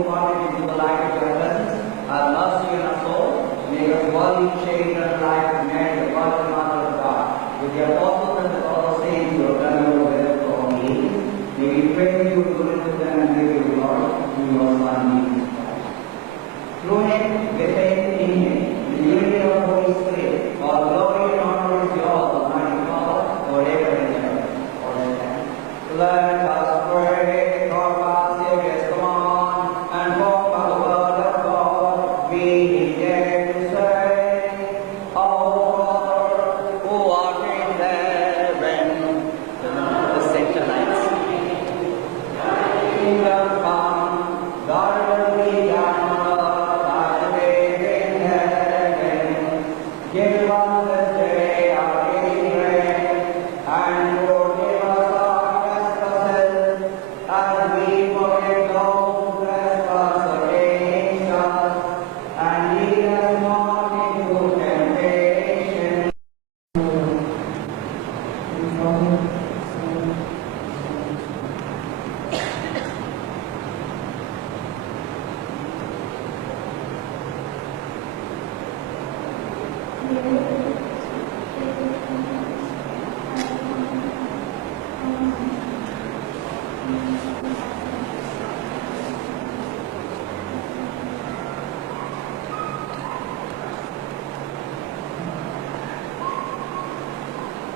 departed into the light of your presence. Have mercy on us all. Make us worthy to share eternal life of Mary, the Virgin Mother of God. With the apostles and with all the saints who have done your will for all ages, may we pray you to go into them and give you glory through your Son, Jesus Christ. Through him, with faith in him, in the unity of the Holy Spirit, all glory and honor is yours, Almighty Father, forever and ever. Let us pray, God, our Savior, come on, and walk by the word of God. We dare to say, Our Father, who art in heaven, the sector lights. Thy kingdom come, thy will be done on earth as it is in heaven. Give us this day our daily bread, and forgive us our trespasses, as we forgive those who trespass against us. And lead us not into temptation.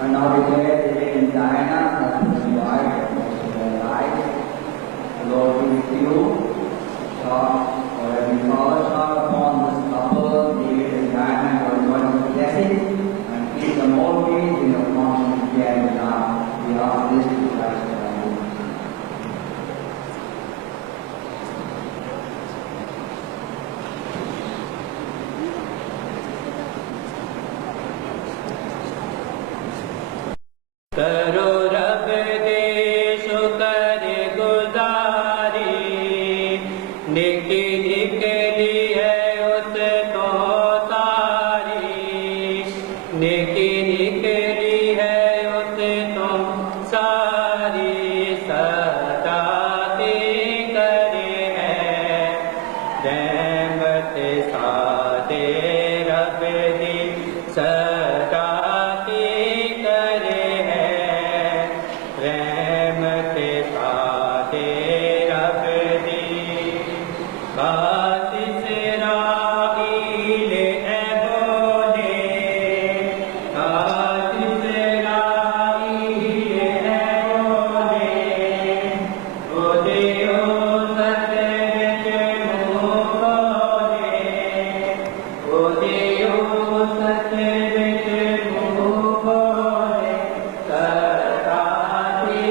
And now declare the day in Diana that was revived most of their lives. The Lord be with you. For every father shower upon this couple, David and Diana, your anointing blessing, and keep them always in your constant care and love. We ask this to Christ our Lord. करो रब दे शुक्र गुजारी, नेकी निकली है उस तो सारी, नेकी निकली है उस तो सारी, सदाती करे है रहमत सादे रब दी, सदाती करे है रहमत सादे रब दी। बात इसराइल है बोले, बात इसराइल है बोले, बोले ओ सत्य मुँह खोले, बोले ओ सत्य मुँह खोले, सदाती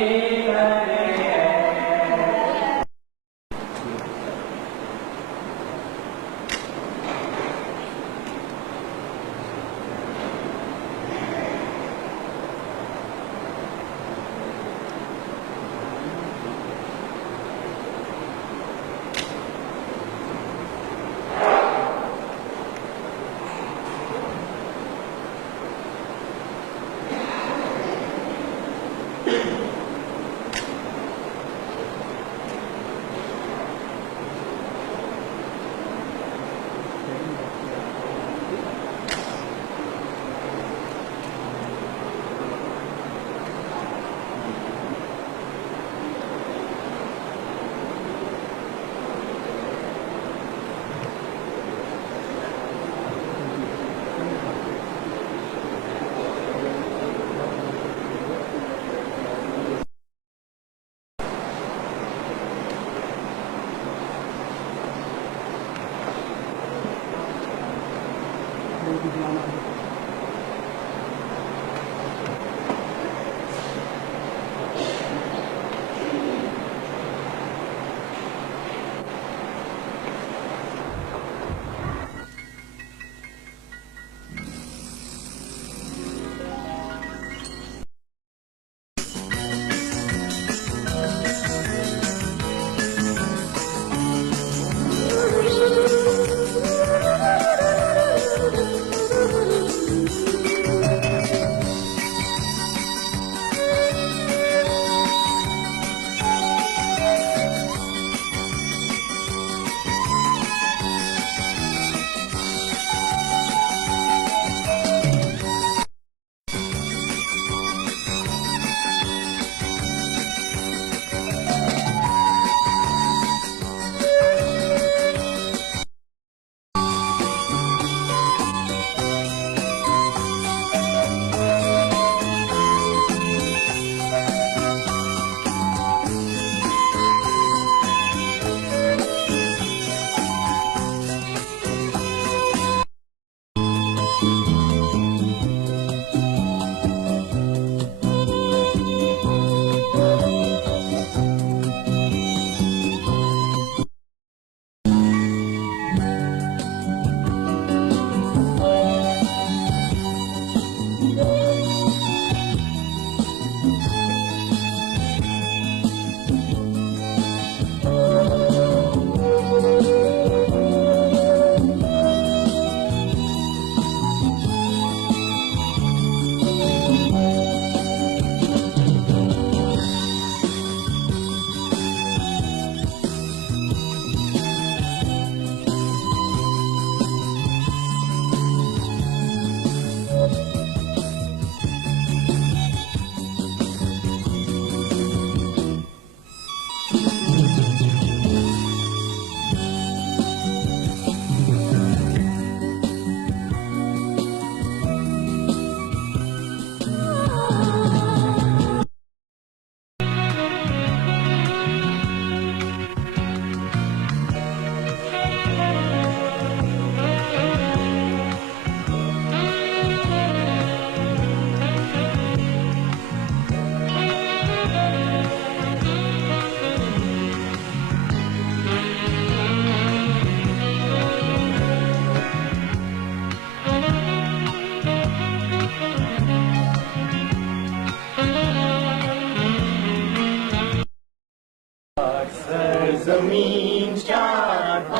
सरजमीन शाद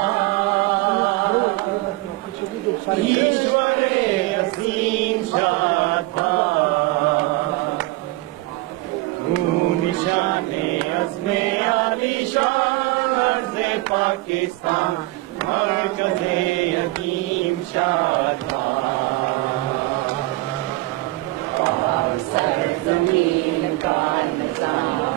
ईश्वरे असीम शाद निशाने अज़्मे आलिशान अर्ज़े पाकिस्तान मरकज़े यतीम शाद सरजमीन का निज़ाम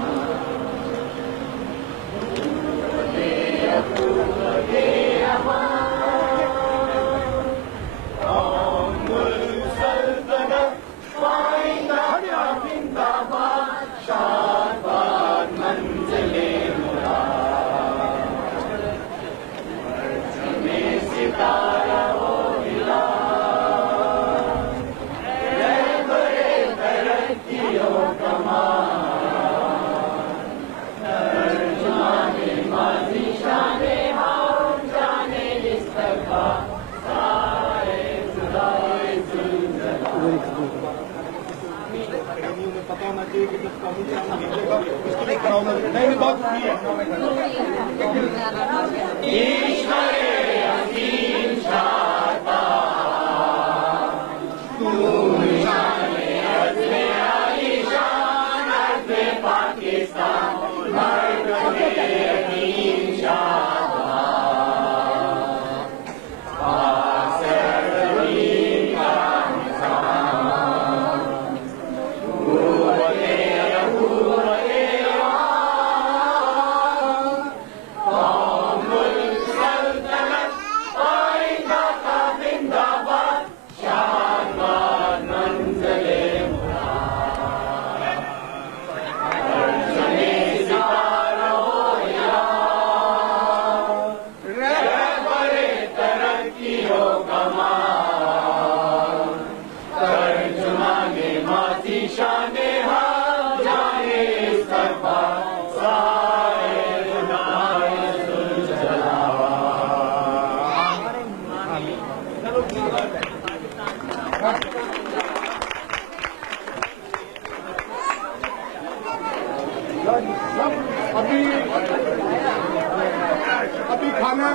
अभी खाना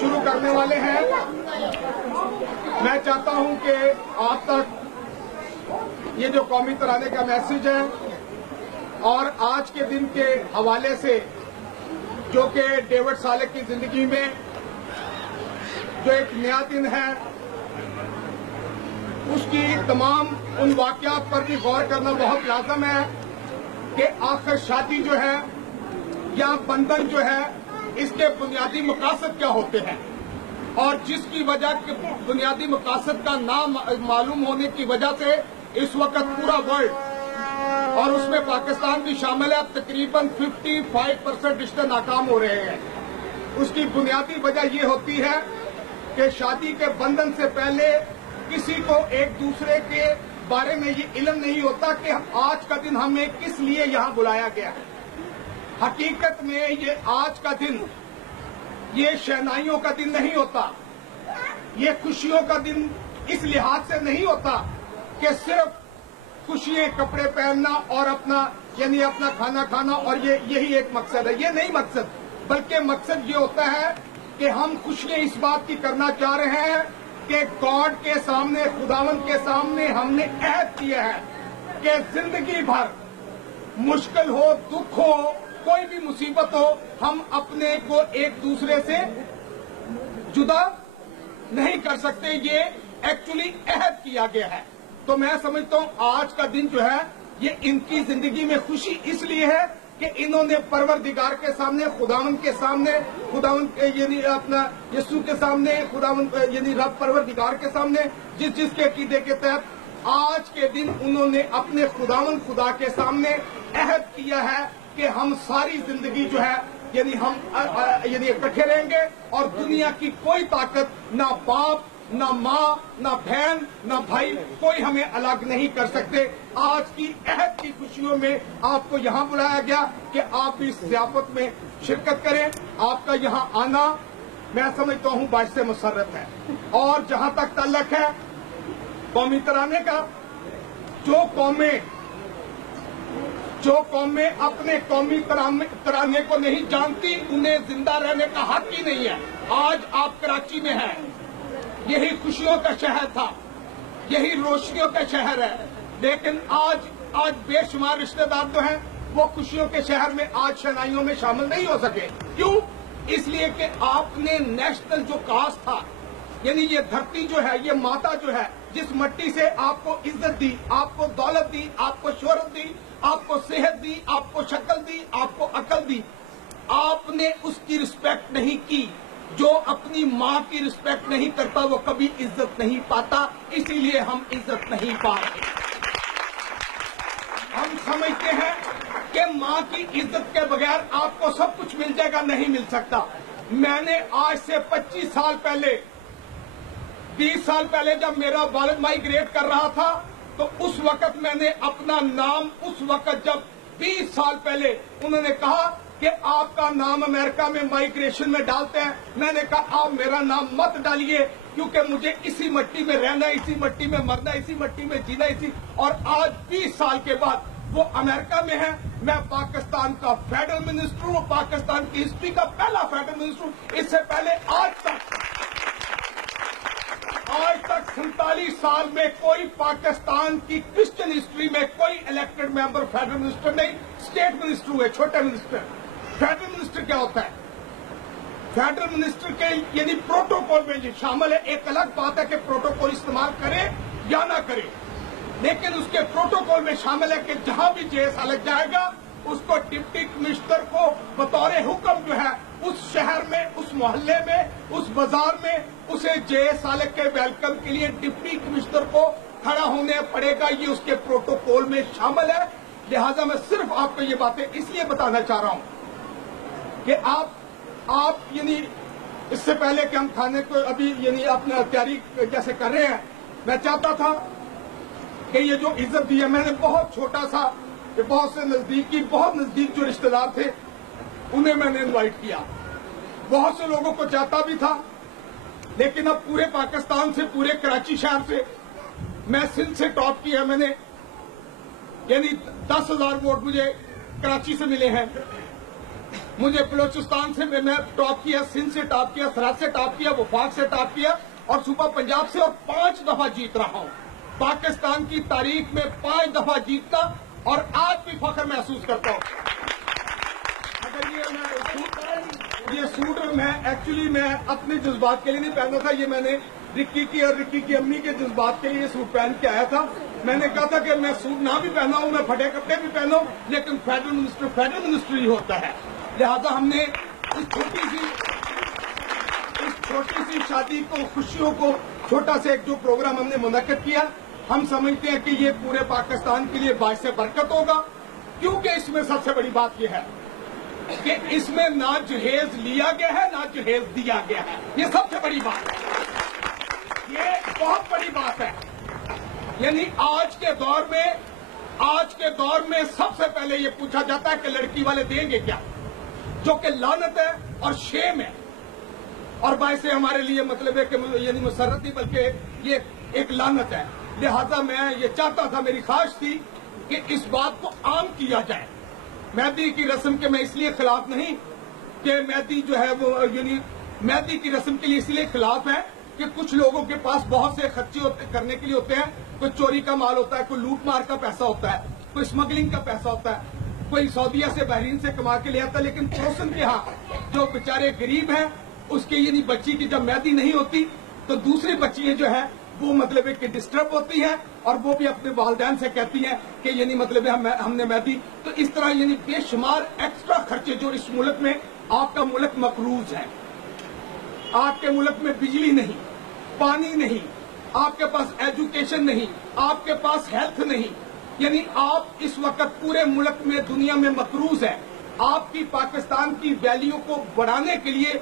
शुरू करने वाले हैं। मैं चाहता हूं कि आप तक ये जो कौमी तराने का मैसेज है और आज के दिन के हवाले से जो कि डेविड सालेह की जिंदगी में जो एक नया दिन है उसकी तमाम उन वाक़यात पर भी गौर करना बहुत लाज़िम है कि आखिर शादी जो है या बंधन जो है इसके बुनियादी मकासद क्या होते हैं और जिसकी वजह के बुनियादी मकासद का नाम मालूम होने की वजह से इस वक्त पूरा वर्ल्ड और उसमें पाकिस्तान भी शामिल है तकरीबन 55% रिश्ते नाकाम हो रहे हैं। उसकी बुनियादी वजह ये होती है कि शादी के बंधन से पहले किसी को एक दूसरे के बारे में ये इल्म नहीं होता कि आज का दिन हमें किस लिए यहाँ बुलाया गया है। हकीकत में ये आज का दिन ये शहनाइयों का दिन नहीं होता, ये खुशियों का दिन इस लिहाज से नहीं होता कि सिर्फ खुशियां कपड़े पहनना और अपना यानी अपना खाना खाना और यही एक मकसद है। ये नहीं मकसद, बल्कि मकसद ये होता है कि हम खुशियां इस बात की करना चाह रहे हैं कि गॉड के सामने, खुदावंद के सामने हमने अहद किया है कि जिंदगी भर मुश्किल हो, दुख हो, कोई भी मुसीबत हो, हम अपने को एक दूसरे से जुदा नहीं कर सकते। ये एक्चुअली अहद किया गया है। तो मैं समझता हूँ आज का दिन जो है ये इनकी जिंदगी में खुशी इसलिए है कि इन्होंने परवरदिगार के सामने, खुदावंद के सामने, खुदावंद यानी अपना यीशु के सामने, खुदावंद यानी रब परवरदिगार के सामने जिसके अकीदे के तहत आज के दिन उन्होंने अपने खुदावंद खुदा के सामने अहद किया है कि हम सारी जिंदगी जो है यानी हम यानी इकट्ठे रहेंगे और दुनिया की कोई ताकत, ना बाप, ना माँ, ना बहन, ना भाई, कोई हमें अलग नहीं कर सकते। आज की अहद की खुशियों में आपको यहाँ बुलाया गया कि आप इस ज़ियाफत में शिरकत करें। आपका यहाँ आना मैं समझता हूँ बाइस से मुसर्रत है। और जहाँ तक ताल्लुक है कौमी तराने का, जो कौमें जो कौमें अपने कौमी तराने को नहीं जानती उन्हें जिंदा रहने का हक ही नहीं है। आज आप कराची में हैं, यही खुशियों का शहर था, यही रोशनियों का शहर है, लेकिन आज बेशुमार रिश्तेदार जो हैं वो खुशियों के शहर में आज शनाइयों में शामिल नहीं हो सके। क्यों? इसलिए कि आपने नेशनल जो कास्ट था, यानी ये धरती जो है, ये माता जो है, जिस मिट्टी से आपको इज्जत दी, आपको दौलत दी, आपको शोहरत दी, आपको सेहत दी, आपको शक्ल दी, आपको अकल दी, आपने उसकी रिस्पेक्ट नहीं की। जो अपनी माँ की रिस्पेक्ट नहीं करता वो कभी इज्जत नहीं पाता, इसीलिए हम इज्जत नहीं पा रहे। हम समझते हैं कि माँ की इज्जत के बगैर आपको सब कुछ मिल जाएगा, नहीं मिल सकता। मैंने आज से 25 साल पहले, 20 साल पहले जब मेरा वालिद माइग्रेट कर रहा था, तो उस वक्त मैंने अपना नाम, उस वक्त जब 20 साल पहले उन्होंने कहा कि आपका नाम अमेरिका में माइग्रेशन में डालते हैं, मैंने कहा आप मेरा नाम मत डालिए, क्योंकि मुझे इसी मिट्टी में रहना, इसी मिट्टी में मरना, इसी मिट्टी में जीना, इसी। और आज 20 साल के बाद वो अमेरिका में है, मैं पाकिस्तान का फेडरल मिनिस्टर हूँ, पाकिस्तान की हिस्ट्री का पहला फेडरल मिनिस्टर हूँ। इससे पहले आज तक 47 साल में कोई पाकिस्तान की क्रिश्चियन हिस्ट्री में कोई इलेक्टेड मेंबर फेडरल मिनिस्टर नहीं, स्टेट मिनिस्टर हुए, छोटे मिनिस्टर। फेडरल मिनिस्टर क्या होता है? फेडरल मिनिस्टर के यानी प्रोटोकॉल में शामिल है। एक अलग बात है कि प्रोटोकॉल इस्तेमाल करे या ना करे, लेकिन उसके प्रोटोकॉल में शामिल है कि जहां भी जेएस अलग जाएगा उसको डिप्टी कमिश्नर को बतौर हुक्म जो है उस शहर में, उस मोहल्ले में, उस बाजार में उसे जेएस अलग के वेलकम के लिए डिप्टी कमिश्नर को खड़ा होने पड़ेगा। ये उसके प्रोटोकॉल में शामिल है। लिहाजा मैं सिर्फ आपको ये बातें इसलिए बताना चाह रहा हूं कि आप यानी इससे पहले कि हम खाने को अभी यानी अपना तैयारी जैसे कर रहे हैं, मैं चाहता था कि ये जो इज्जत दी है, मैंने बहुत छोटा सा, बहुत से बहुत नजदीक जो रिश्तेदार थे उन्हें मैंने इनवाइट किया। बहुत से लोगों को चाहता भी था, लेकिन अब पूरे पाकिस्तान से, पूरे कराची शहर से, मैं सिंध से टॉप किया मैंने, यानी 10,000 वोट मुझे कराची से मिले हैं। मुझे बलोचिस्तान से मैं टॉप किया, सिंध से टॉप किया, सराज से टॉप किया, वफाक से टॉप किया और सूबा पंजाब से, और 5 दफा जीत रहा हूं। पाकिस्तान की तारीख में 5 दफा जीतना, और आज भी फख्र महसूस करता हूं। अगर ये सूट मैं अपने जज्बात के लिए नहीं पहना था, ये मैंने रिक्की की और रिक्की की अम्मी के जज्बात के लिए सूट पहन के आया था। मैंने कहा था कि मैं सूट ना भी पहना हूं, मैं फटे कपड़े भी पहना हूं, लेकिन फेडरल मिनिस्टर ही होता है। लिहाजा हमने इस छोटी सी शादी को, खुशियों को, छोटा सा एक जो प्रोग्राम हमने मुनक्किद किया, हम समझते हैं कि ये पूरे पाकिस्तान के लिए बाइस बरकत होगा, क्योंकि इसमें सबसे बड़ी बात यह है कि इसमें ना जहेज लिया गया है, ना जहेज दिया गया है। ये सबसे बड़ी बात है, ये बहुत बड़ी बात है। यानी आज के दौर में सबसे पहले ये पूछा जाता है कि लड़की वाले देंगे क्या, जो कि लानत है और शेम है, और बाइस हमारे लिए मतलब है कि यानी मुसर्रत नहीं, बल्कि ये एक लानत है। लिहाजा मैं ये चाहता था, मेरी ख्वाहिश थी कि इस बात को आम किया जाए। मेहंदी की रस्म के मैं इसलिए खिलाफ नहीं कि मेहंदी जो है वो यानी मेहंदी की रस्म के लिए इसलिए खिलाफ है कि कुछ लोगों के पास बहुत से खर्चे करने के लिए होते हैं। कोई चोरी का माल होता है, कोई लूट मार का पैसा होता है, कोई स्मगलिंग का पैसा होता है, कोई सऊदीया से, बहरीन से कमा के ले आता है। लेकिन पड़ोसन के यहाँ जो बेचारे गरीब हैं, उसके यानी बच्ची की जब मेहंदी नहीं होती तो दूसरी बच्चियां जो है वो मतलब है कि डिस्टर्ब होती हैं, और वो भी अपने वालिदैन से कहती हैं कि यानी मतलब है हमने मेहंदी। तो इस तरह यानी बेशुमार एक्स्ट्रा खर्चे जो इस मुल्क में, आपका मुल्क मकरूज है, आपके मुल्क में बिजली नहीं, पानी नहीं, आपके पास एजुकेशन नहीं, आपके पास हेल्थ नहीं, यानी आप इस वक्त पूरे मुल्क में, दुनिया में मकरूज है। आपकी पाकिस्तान की वैल्यू को बढ़ाने के लिए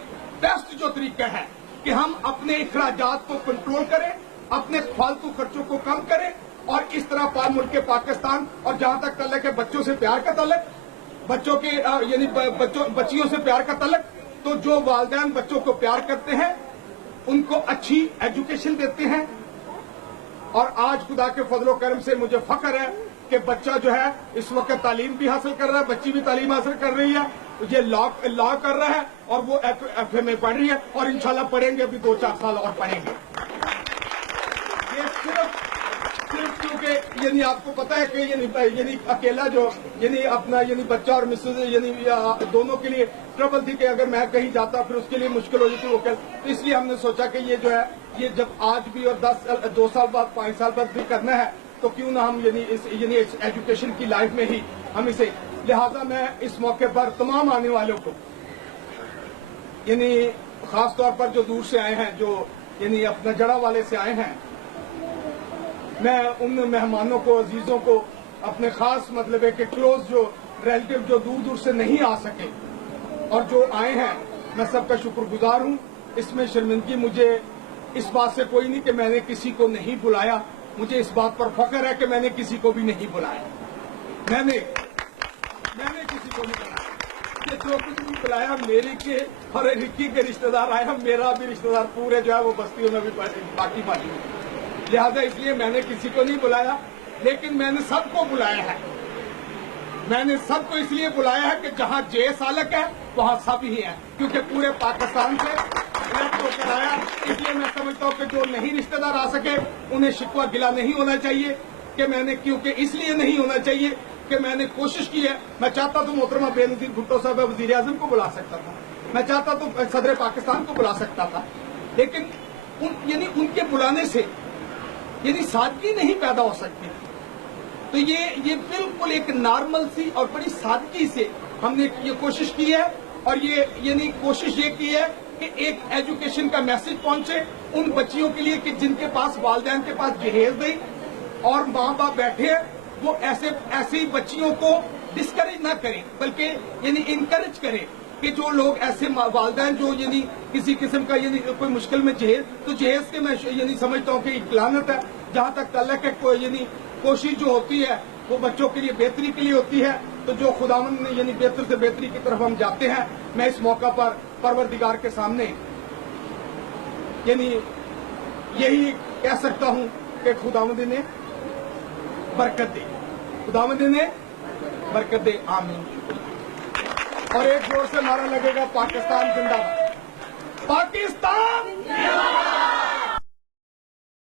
बेस्ट जो तरीका है कि हम अपने अखराजात को कंट्रोल करें, अपने फालतू खर्चों को कम करें, और इस तरह मुल्क के पाकिस्तान, और जहां तक तल्लक है बच्चों से प्यार का तल्लक, बच्चों के यानी बच्चियों से प्यार का तल्लक, तो जो वालिदैन बच्चों को प्यार करते हैं उनको अच्छी एजुकेशन देते हैं। और आज खुदा के फजलो करम से मुझे फख्र है کہ بچہ جو ہے اس وقت تعلیم بھی حاصل کر رہا ہے, بچی بھی تعلیم حاصل کر رہی ہے, یہ لا کر رہا ہے اور وہ ایف اے میں پڑھ رہی ہے اور انشاءاللہ پڑھیں گے, ابھی 2-4 سال اور پڑھیں گے. یہ صرف کیونکہ یعنی آپ کو پتا ہے کہ یعنی اکیلا جو یعنی اپنا یعنی بچہ اور مسز یعنی دونوں کے لیے ٹربل تھی کہ اگر میں کہیں جاتا پھر اس کے لیے مشکل ہو جاتی وہ تو اس لیے ہم نے سوچا کہ یہ جو ہے یہ جب آج بھی اور 2 سال بعد 5 سال بعد بھی کرنا ہے تو کیوں نہ ہم یعنی ایجوکیشن کی لائف میں ہی ہم اسے, لہذا میں اس موقع پر تمام آنے والوں کو یعنی خاص طور پر جو دور سے آئے ہیں, جو یعنی اپنا جڑا والے سے آئے ہیں, میں ان مہمانوں کو, عزیزوں کو, اپنے خاص مطلب ہے کہ کلوز جو ریلیٹو جو دور دور سے نہیں آ سکے اور جو آئے ہیں, میں سب کا شکر گزار ہوں. اس میں شرمندگی مجھے اس بات سے کوئی نہیں کہ میں نے کسی کو نہیں بلایا, مجھے اس بات پر فخر ہے کہ میں نے کسی کو بھی نہیں بلایا. میں نے کسی کو نہیں بلایا, کہ جو کچھ بھی بلایا میری کے اور رکی کے رشتہ دار آئے ہیں, میرا بھی رشتہ دار پورے جو ہے وہ بستیوں میں بھی باقی باقی, لہذا اس لیے میں نے کسی کو نہیں بلایا, لیکن میں نے سب کو بلایا ہے. میں نے سب کو اس لیے بلایا ہے کہ جہاں جے سالک ہے وہاں سب ہی ہیں, کیونکہ پورے پاکستان سے الیکٹ ہو کر آیا. اس لیے میں سمجھتا ہوں کہ جو نہیں رشتہ دار آ سکے انہیں شکوہ گلا نہیں ہونا چاہیے کہ میں نے, کیونکہ اس لیے نہیں ہونا چاہیے کہ میں نے کوشش کی ہے. میں چاہتا تو محترمہ بے نظیر بھٹو صاحب وزیر اعظم کو بلا سکتا تھا, میں چاہتا تو صدر پاکستان کو بلا سکتا تھا, لیکن یعنی ان کے بلانے سے یعنی سادگی نہیں پیدا ہو سکتی. تو یہ بالکل ایک نارمل سی اور بڑی سادگی سے ہم نے یہ کوشش کی ہے, اور یہ یعنی کوشش یہ کی ہے کہ ایک ایجوکیشن کا میسج پہنچے ان بچیوں کے لیے کہ جن کے پاس والدین کے پاس جہیز نہیں اور ماں باپ بیٹھے ہیں, وہ ایسی بچیوں کو ڈسکریج نہ کریں بلکہ یعنی انکریج کریں کہ جو لوگ ایسے والدین جو یعنی کسی قسم کا یعنی کوئی مشکل میں جہیز, تو جہیز کے میں یعنی سمجھتا ہوں کہ ایک لعنت ہے. جہاں تک تعلق ہے یعنی کوشش جو ہوتی ہے وہ بچوں کے لیے بہتری کے لیے ہوتی ہے, تو جو خداوند نے یعنی بہتر سے بہتری کی طرف ہم جاتے ہیں. میں اس موقع پر پروردگار کے سامنے یعنی یہی کہہ سکتا ہوں کہ خداوند نے برکت دے, خداوند نے برکت دے, آمین. اور ایک زور سے نعرہ لگے گا, پاکستان زندہ باد, پاکستان